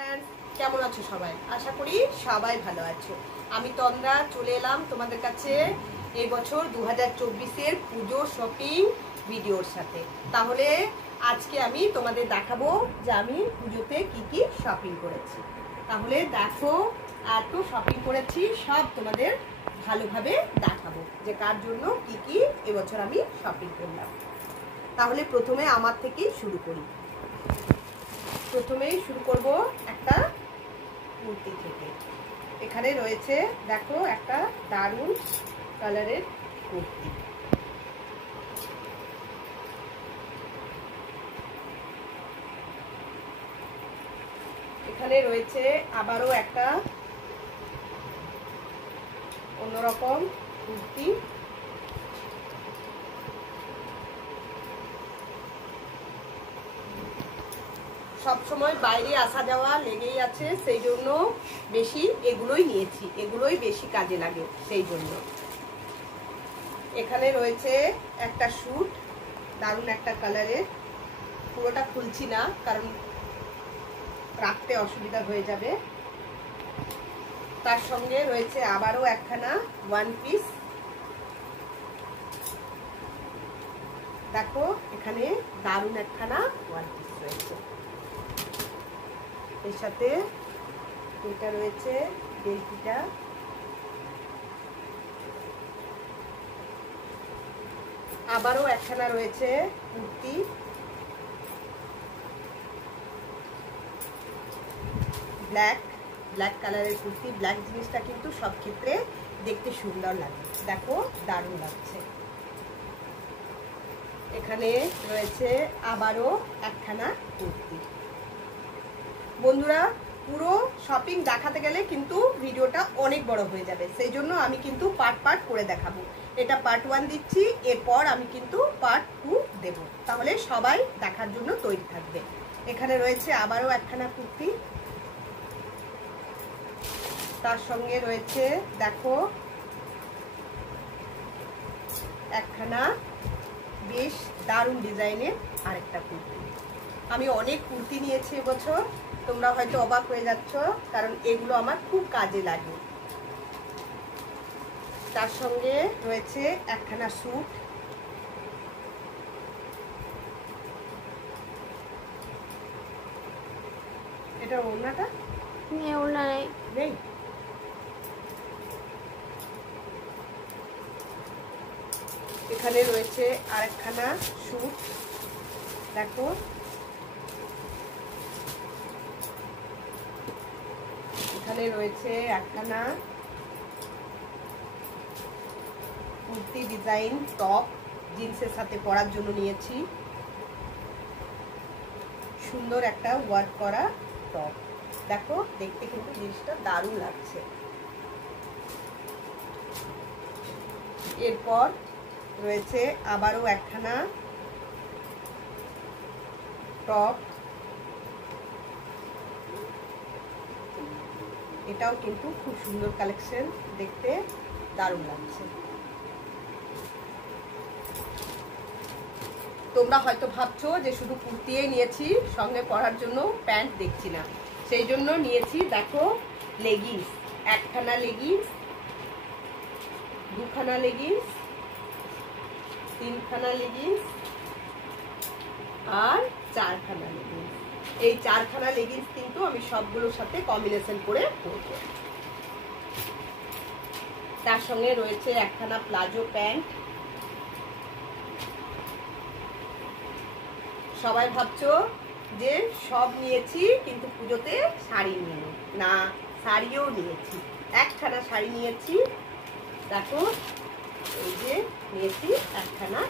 Friends কেমন আছো সবাই? আশা করি সবাই ভালো আছো। আমি তন্দ্রা চলে এলাম তোমাদের কাছে এই বছর 2024 এর পুজো শপিং ভিডিওর সাথে। তাহলে আজকে আমি তোমাদের দেখাবো যে আমি পুজোতে কি কি শপিং করেছি। তাহলে দেখো, এত শপিং করেছি সব তোমাদের ভালোভাবে দেখাবো যে কার জন্য কি কি এবছর আমি শপিং করলাম। তাহলে প্রথমে আমার থেকেই শুরু করি। প্রথমেই শুরু করব একটা কুর্তি থেকে। এখানে রয়েছে দেখো একটা দারুণ কালারের কুর্তি। এখানে রয়েছে আবারও একটা অন্যরকম কুর্তি। সব সময় বাইরে আসা যাওয়া লেগেই আছে, সেই জন্য বেশি এগুলোই নিয়েছি, এগুলোই বেশি কাজে লাগে সেই জন্য। এখানে রয়েছে একটা স্যুট, দারুণ একটা কালারের। পুরোটা খুলছি না কারণ রাখতে অসুবিধা হয়ে যাবে। তার সঙ্গে রয়েছে আবারও একখানা ওয়ান পিস। দেখো এখানে দারুণ একখানা ওয়ান পিস রয়েছে। এর সাথে এটা রয়েছে বেলটিটা। আবারও একখানা রয়েছে কুর্তি। ব্ল্যাক কালারের কুর্তি। ব্ল্যাক জিনিসটা কিন্তু সব ক্ষেত্রে দেখতে সুন্দর লাগে। দেখো দারুণ লাগছে। এখানে রয়েছে আবারও একখানা কুর্তি। বন্ধুরা, পুরো শপিং দেখাতে গেলে কিন্তু ভিডিওটা অনেক বড় হয়ে যাবে, সেই জন্য আমি কিন্তু পার্ট করে দেখাবো। এটা পার্ট 1 দিচ্ছি, এরপর আমি কিন্তু পার্ট 2 দেব। তাহলে সবাই দেখার জন্য তৈরি থাকবে। এখানে রয়েছে আবারও একখানা কুর্তি। তার সঙ্গে রয়েছে দেখো একখানা বেশ দারুণ ডিজাইনের আরেকটা কুর্তি। আমি অনেক কুর্তি নিয়েছি এবছর, তোমরা হয়তো অবাক হয়ে যাচ্ছ কারণ এগুলো আমার খুব কাজে লাগে। তার সঙ্গে রয়েছে একখানা স্যুট। এটা ওড়নাটা নেই। এখানে রয়েছে আরেকখানা স্যুট। দেখো এখানে রয়েছে একখানা কুর্তি ডিজাইন টপ, জিন্সের সাথে পরার জন্য নিয়েছি। সুন্দর একটা ওয়ার্ক করা টপ। দেখো দেখতে কিন্তু জিনিসটা দারুণ লাগছে। এরপর রয়েছে আবারও একখানা টপ। এটাও কিন্তু খুব সুন্দর কালেকশন, দেখতে দারুণ লাগছে। তোমরা হয়তো ভাবছো যে শুধু কুর্তিই নিয়েছি, সঙ্গে পরার জন্য প্যান্ট দেখছি না, সেই জন্য নিয়েছি দেখো লেগিংস। একখানা লেগিংস, দুখানা লেগিংস, তিনখানা লেগিংস আর চারখানা লেগিংস। এই চারখানা লেগিংস কিন্তু আমি সবগুলোর সাথে কম্বিনেশন করে পরবো। তার সঙ্গে রয়েছে একখানা প্লাজো প্যান্ট। সবাই ভাবছো যে সব নিয়েছি কিন্তু পুজোতে শাড়ি নিয়ে না, শাড়িও নিয়েছি। একখানা শাড়ি নিয়েছি। দেখো এই যে নিয়েছি একখানা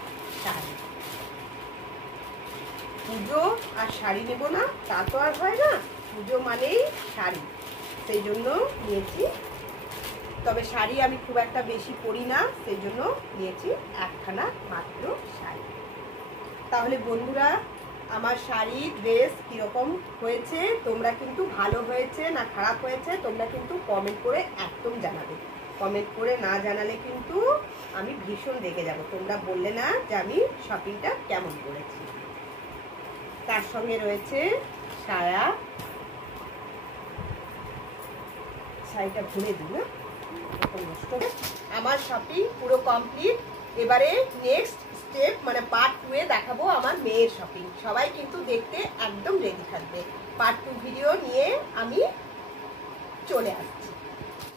শাড়ি। পুজো আর শাড়ি নেব না তা তো আর হয় না, পুজো মানেই শাড়ি, সেই জন্য নিয়েছি। তবে শাড়ি আমি খুব একটা বেশি পরি না, সেই জন্য নিয়েছি একখানা মাত্র শাড়ি। তাহলে বন্ধুরা, আমার শাড়ি ড্রেস কীরকম হয়েছে, তোমরা কিন্তু ভালো হয়েছে না খারাপ হয়েছে তোমরা কিন্তু কমেন্ট করে একদম জানাবে। কমেন্ট করে না জানালে কিন্তু আমি ভীষণ রেগে যাব, তোমরা বললে না যে আমি শপিংটা কেমন করেছি। তার সঙ্গে রয়েছে সায়া। শাড়িটা ঘুরে দিই না, নষ্ট। আমার শপিং পুরো কমপ্লিট। এবারে নেক্সট স্টেপ মানে পার্ট 2 এ দেখাবো আমার মেয়ের শপিং। সবাই কিন্তু দেখতে একদম রেডি থাকবে। পার্ট 2 ভিডিও নিয়ে আমি চলে আসছি।